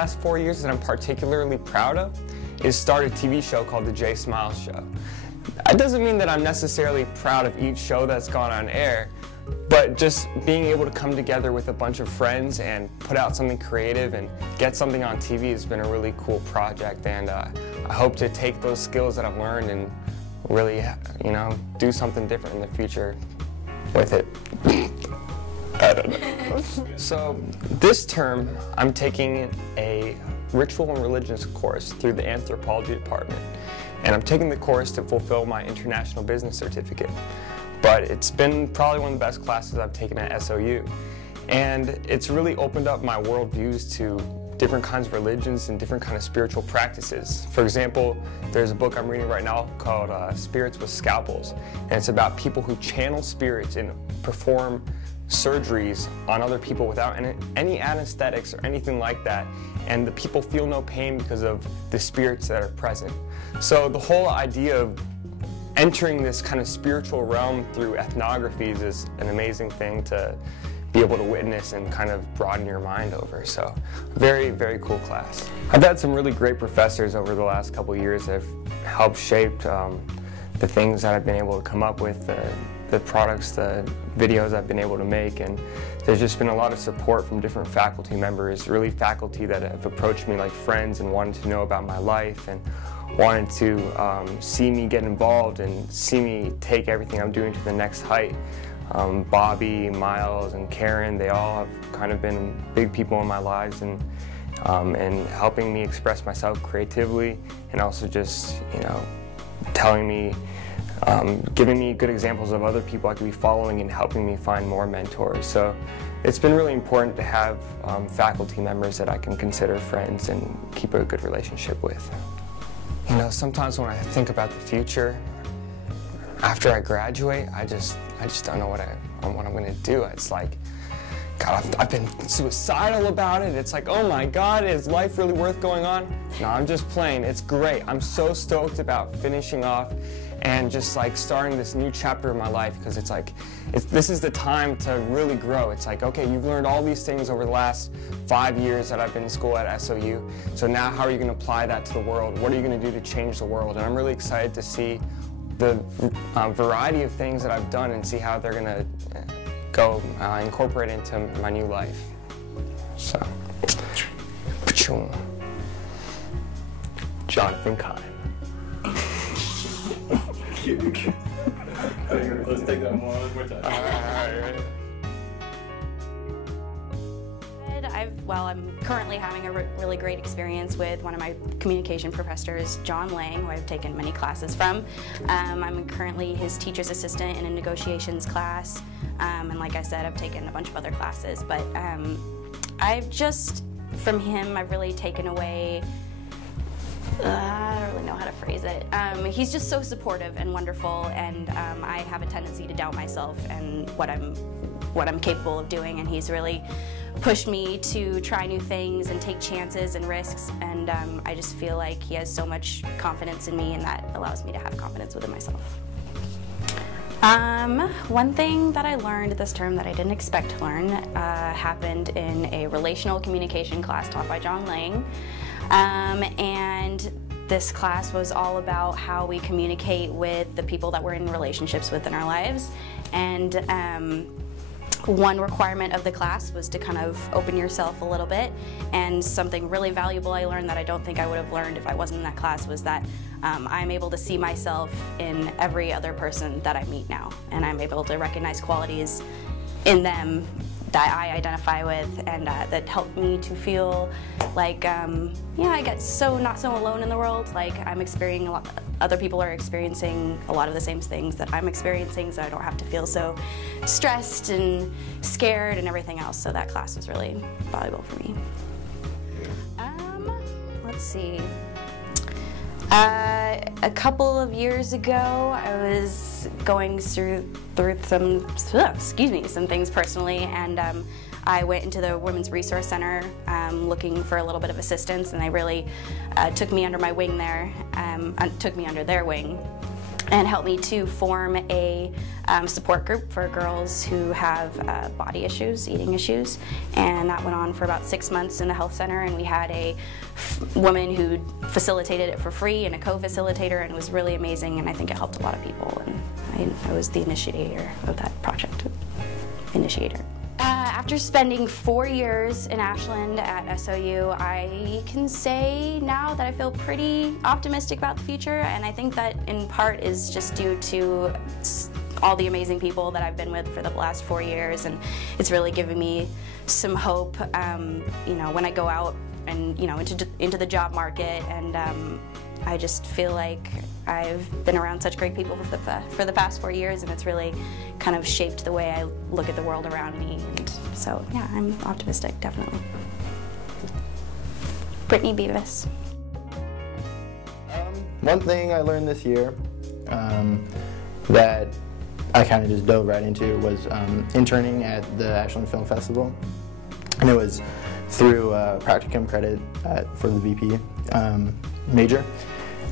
last 4 years that I'm particularly proud of is start a TV show called The Jay Smiles Show. That doesn't mean that I'm necessarily proud of each show that's gone on air, but just being able to come together with a bunch of friends and put out something creative and get something on TV has been a really cool project, and I hope to take those skills that I've learned and really, you know, do something different in the future with it. I don't know. So this term, I'm taking a ritual and religions course through the anthropology department, and I'm taking the course to fulfill my international business certificate. But it's been probably one of the best classes I've taken at SOU, and it's really opened up my worldviews to different kinds of religions and different kinds of spiritual practices. For example, there's a book I'm reading right now called Spirits with Scalpels, and it's about people who channel spirits and perform surgeries on other people without any anesthetics or anything like that, and the people feel no pain because of the spirits that are present. So the whole idea of entering this kind of spiritual realm through ethnographies is an amazing thing to be able to witness and kind of broaden your mind over. So very, very cool class. I've had some really great professors over the last couple of years that have helped shape the things that I've been able to come up with, the products, the videos I've been able to make, and there's just been a lot of support from different faculty members, really faculty that have approached me like friends and wanted to know about my life and wanted to see me get involved and see me take everything I'm doing to the next height. Bobby, Miles, and Karen, they all have kind of been big people in my lives and helping me express myself creatively, and also just, you know, telling me, giving me good examples of other people I could be following and helping me find more mentors. So it's been really important to have faculty members that I can consider friends and keep a good relationship with. You know, sometimes when I think about the future, after I graduate, I just don't know what I'm going to do. It's like, God, I've been suicidal about it. It's like, oh my God, is life really worth going on? No, I'm just playing. It's great. I'm so stoked about finishing off and just like starting this new chapter of my life, because it's like, this is the time to really grow. It's like, okay, you've learned all these things over the last 5 years that I've been in school at SOU. So now how are you going to apply that to the world? What are you going to do to change the world? And I'm really excited to see the variety of things that I've done and see how they're going to go incorporate into my new life. So, Jonathan Kine. Let's take that one more time. All right. I'm currently having a really great experience with one of my communication professors, John Lang, who I've taken many classes from. I'm currently his teacher's assistant in a negotiations class, and like I said, I've taken a bunch of other classes, but from him, I've really taken away, I don't really know how to phrase it. He's just so supportive and wonderful, and I have a tendency to doubt myself and what I'm capable of doing, and he's really pushed me to try new things and take chances and risks, and I just feel like he has so much confidence in me, and that allows me to have confidence within myself. One thing that I learned this term that I didn't expect to learn happened in a relational communication class taught by John Lang, and this class was all about how we communicate with the people that we're in relationships with in our lives, and one requirement of the class was to kind of open yourself a little bit, and something really valuable I learned that I don't think I would have learned if I wasn't in that class was that I'm able to see myself in every other person that I meet now, and I'm able to recognize qualities in them that I identify with, and that helped me to feel like, yeah, I get not so alone in the world. Like I'm experiencing other people are experiencing a lot of the same things that I'm experiencing, so I don't have to feel so stressed and scared and everything else. So that class was really valuable for me. Let's see. A couple of years ago, I was going through some things personally, and I went into the Women's Resource Center looking for a little bit of assistance, and they really took me under my wing there, took me under their wing. and helped me to form a support group for girls who have body issues, eating issues, and that went on for about 6 months in the health center, and we had a woman who facilitated it for free and a co-facilitator, and it was really amazing, and I think it helped a lot of people, and I was the initiator of that project. After spending 4 years in Ashland at SOU, I can say now that I feel pretty optimistic about the future, and I think that in part is just due to all the amazing people that I've been with for the last 4 years, and it's really given me some hope, you know, when I go out and, you know, into the job market, and I just feel like I've been around such great people for the past 4 years, and it's really kind of shaped the way I look at the world around me, and so yeah, I'm optimistic, definitely. Brittany Beavis. One thing I learned this year that I kind of just dove right into was interning at the Ashland Film Festival, and it was through practicum credit for the VP major.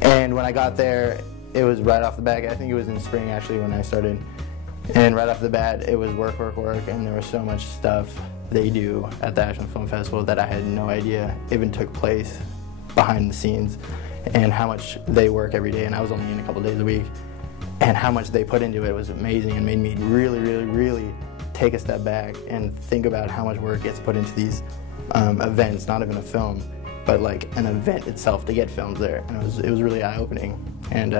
And when I got there, it was right off the bat. I think it was in spring actually when I started, and right off the bat it was work, and there was so much stuff they do at the Ashland Film Festival that I had no idea even took place behind the scenes, and how much they work every day, and I was only in a couple days a week, and how much they put into it was amazing and made me really take a step back and think about how much work gets put into these events, not even a film, but like an event itself to get filmed there. And it was really eye-opening. And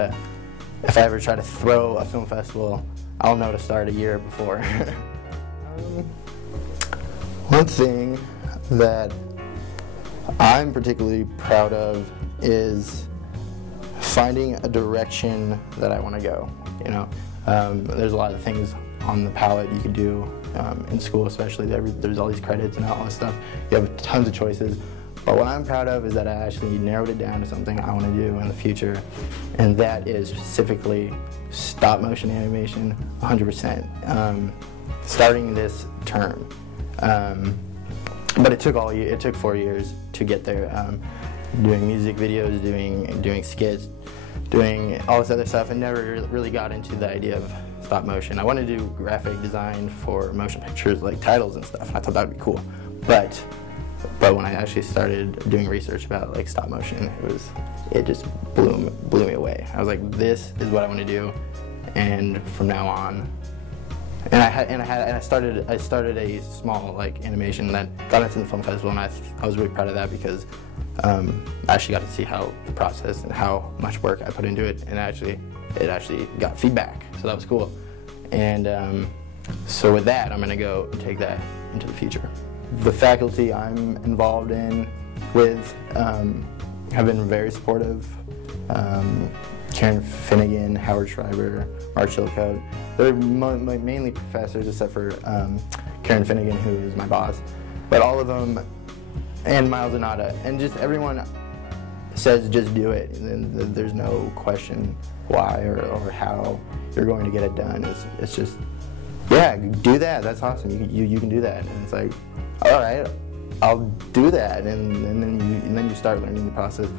if I ever try to throw a film festival, I'll know to start a year before. One thing that I'm particularly proud of is finding a direction that I want to go. You know, there's a lot of things on the palette you could do in school, especially. There's all these credits and all this stuff. You have tons of choices. But what I'm proud of is that I actually narrowed it down to something I want to do in the future, and that is specifically stop motion animation, 100%. Starting this term, but it took 4 years to get there. Doing music videos, doing skits, doing all this other stuff, and never really got into the idea of stop motion. I wanted to do graphic design for motion pictures, like titles and stuff. I thought that would be cool, but when I actually started doing research about like stop motion, it just blew me away. I was like, this is what I want to do, and from now on. And I started a small like animation that got into the film festival, and I was really proud of that because I actually got to see how the process and how much work I put into it, and it actually got feedback, so that was cool. And so with that, I'm gonna go take that into the future. The faculty I'm involved with have been very supportive. Karen Finnegan, Howard Schreiber, Mark Chilcote. They're mainly professors, except for Karen Finnegan, who is my boss. But all of them, and Miles Anata, and just everyone says just do it, and then there's no question why or how you're going to get it done. It's just, yeah, do that. That's awesome. You can do that, and it's like, all right, I'll do that, and then you start learning the process,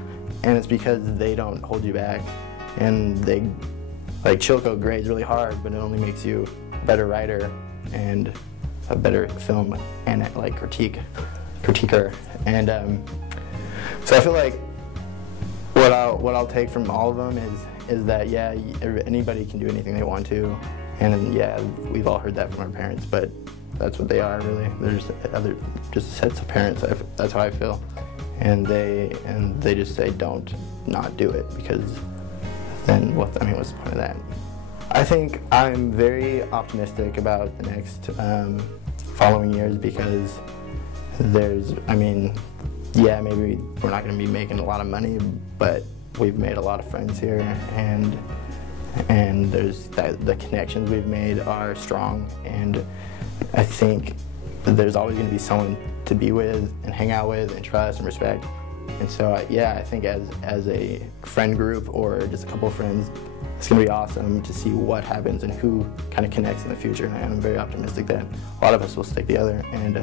and it's because they don't hold you back, and they, like Chilcote grades really hard, but it only makes you a better writer and a better film and like critiquer, and so I feel like what I'll take from all of them is that, yeah, anybody can do anything they want to, and yeah, we've all heard that from our parents, but that's what they are, really. There's just sets of parents. That's how I feel, and they just say don't not do it, because then what's the point of that? I think I'm very optimistic about the next following years, because yeah, maybe we're not going to be making a lot of money, but we've made a lot of friends here, and the connections we've made are strong, and I think there's always going to be someone to be with and hang out with and trust and respect. And so, yeah, I think as a friend group or just a couple of friends, it's going to be awesome to see what happens and who kind of connects in the future. And I'm very optimistic that a lot of us will stick together and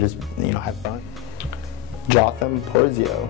just, have fun. Jotham Porzio.